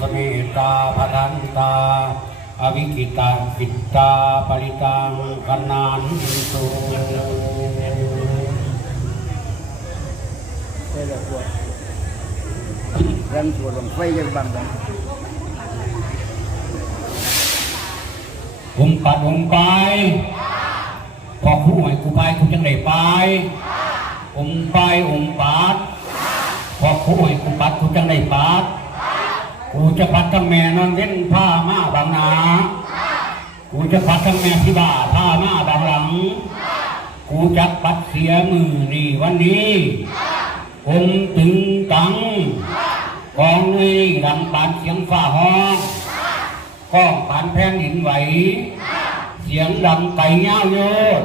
สเมตาพทันตาอวิกิตากิตตาปริตังกนันตุใช่แล้วพวกรันสวนลงไฟยังบังกันผมปัดผมไปพอคู่ให้กูไปกูจังได้ไปผมไปผมปัดพอคู่ให้กูปัดกูจัง กูจะปัดทั้งแม่นอนเว้นผ้ามาบางนากูจะปัดทั้งแม่ที่บ้าผ้ามาบางหลัง กูจะปัดเสียมือนี่วันนี้ผมตึงตังกองนี้ดังปานเสียงฟ้าห้องก้องปานแผ่นดินไหว เสียงดังไก่เงาโยด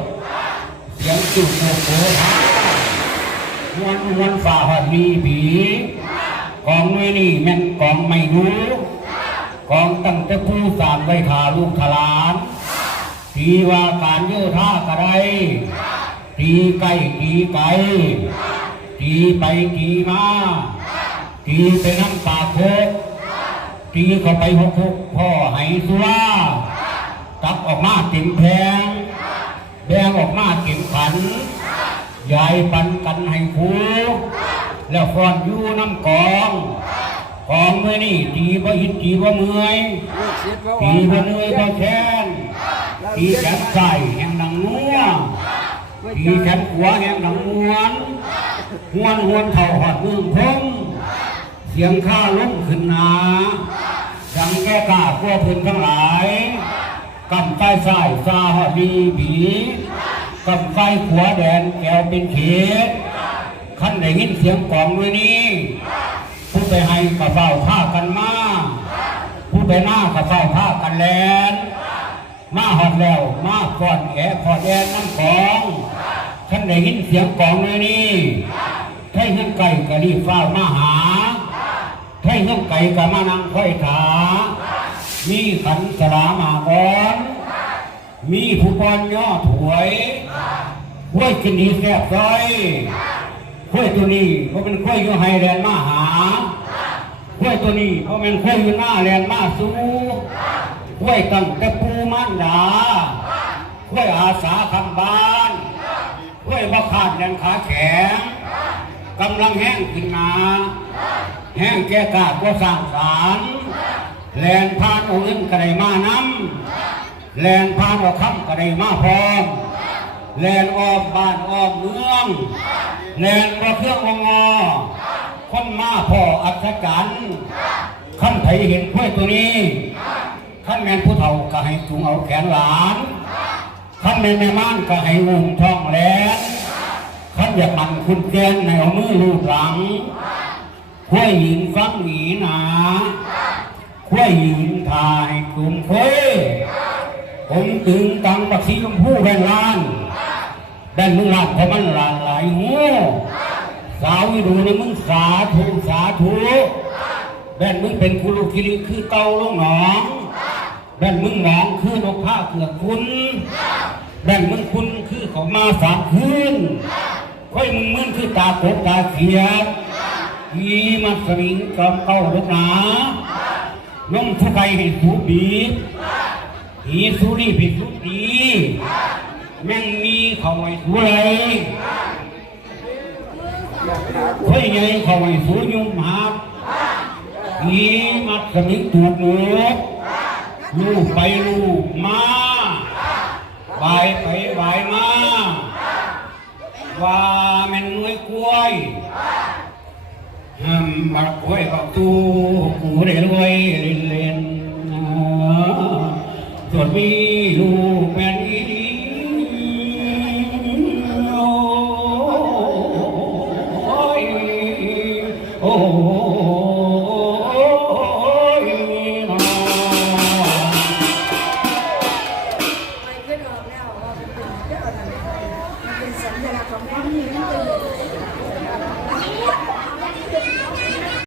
เสียงจุดโผโผฮาวันวันฝ่าหอดมีผี กองนี้นี่แม่นกองไม่รู้กองตั้งแต่ผู้สามไว้ขาลูกทลานทีว่าการโยธากระไรตีไก่ตีไก่ตีไปตีมาตีไปน้ำปากโคกตีเข้าไปหกคุกพ่อไหสุราตักออกมาเต็มแพงแบงออกมาเต็มขันยายปันกันให้คู แล้วฟอนอยู่น้ำกองกองเมื่อนี่ตีบ่หินตีบ่เมื่อยตีบ่เหนื่อยบ่แค้นตีแขนใส่แห่งดังนัวตีแขนขวาแห่งดังมวนหวนหวนเท่าหอดเมืองพงเสียงข้าล้มขึ้นหนาดังแก้ก้ากลัวเพื้นทั้งหลายกำไฟใส่ซาหอดดีบีกำไฟขวาแดนแก้วเป็นเขต ขั้นได้ยินเสียงกล่องด้วยนี้ผู้ไปให้กระเฝ้าผ้ากันมาผู้ไปหน้ากระเฝ้าผ้ากันแลนมาหอดแล้วมาก่อนแอะขอดแอนน้ำกองท่านได้ยินเสียงกองเลยนี่ไทยเงินไก่กะรีบเฝ้ามาหาไทยเงินไก่กะมานั่งค่อยขามีขันสลามาก่อนมีผู้บอลย่อถวยห้วยกินดีแซ่บซอย ห้วยตัวนี้เพราะเป็นห้วยอยู่ไฮแลนด์มาหาห้วยตัวนี้เพราะเป็นห้วยอยู่หน้าแลนด์มาสู้ห้วยตั้งแต่ปูมันดาห้วยอาสาคำบ้านห้วยบ่ขาดแดนขาแข็งกำลังแห้งขึ้นมาแห้งแก่กาดก็สร้างสารแลนพานเอาเงินกระไดมานำแลนพานเอาคำกระไดมาพร้อม แลนออมบ้านออมเมืองแลนบ่เครื่ององอคนมาพ่ออัศจรรย์ขั้นไผเห็นห้วยตัวนี้ขั้นแมนผู้เฒ่าก็ให้จุงเอาแขนหลานขั้นแมนแม่ม่านก็ให้อุ้มท้องแหลนขั้นอยากมันคุณแกนในเอามือลูบหลังขั้วยหญิงฟังหนีหนาขั้วยหญิงทายกลุ่มเคยผมตึงตังปักสีชมพูแบนลาน แบนมึงลานเพราะมันลานหลายหูสาววิดูนี่มึงสาธุสาธุแม่นมึงเป็นคุรุคิริคือเกาลงหนองแม่นมึงหนองคือนกผ้าเกือกคุณแม่นมึงคุณคือเขามาสามคืนค่อยมึงมึงคือตาโกตาเขียดอีมาสมิงกำเก้าลูกหนาลงทุกไกให้สูบีบหีสูรีผิดสุดี แม่งมีเขาไว้สูเลยค่อยไงเขาไว้สูยุ่มหักนี่มัดสมิงตูดหนูลูกไปลูกมาบายไปบายมาว่าแม่นน้ยกล้วยห้ามบักกล้วยบักตูกูได้รวยเล่นเล่นๆส่วนมี oh.